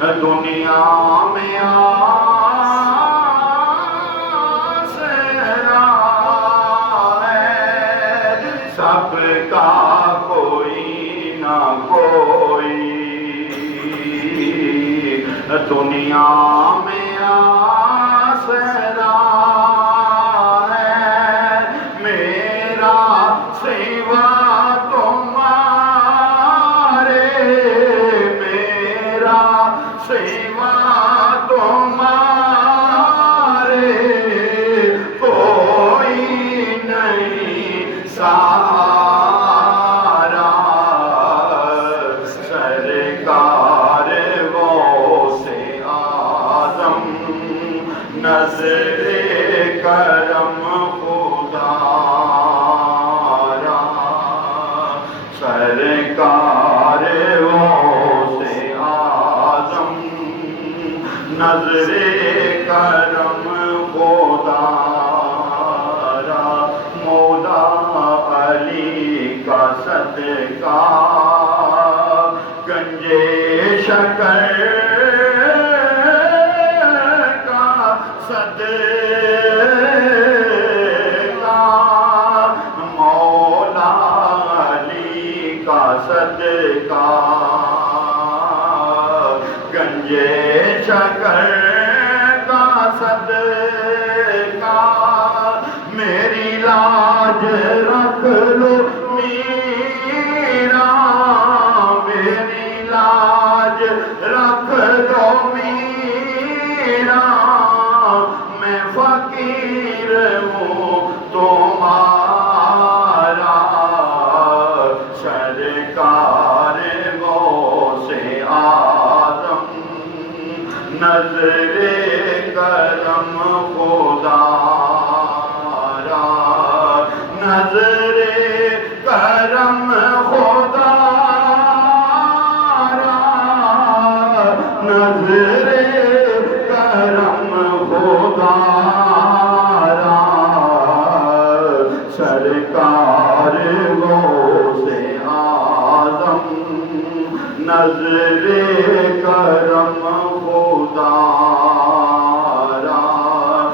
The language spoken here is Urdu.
دنیا میں آسرا ہے سب کا کوئی نہ کوئی، دنیا میں آسرا ہے میرا سوا تمہارے، میرا سوا تمہارے کوئی نہیں سہارا، سرکار غوث اعظم نظر کرم خدا را، سرکار غوث اعظم نظر کرم خدا را، مولا علی کا صدقہ گنجے شکر کا صدقہ، مولا علی کا صدقہ گنجے شکر کا صدقہ، میری لاج رکھ لو میرا، میری لاج رکھ لو میرا، میں فقیر ہوں تمہارا، سرکار غوث اعظم نظر کرم خدا را، نظر کرم خدا را، نظر کرم خدا را، سرکار غوث اعظم نظر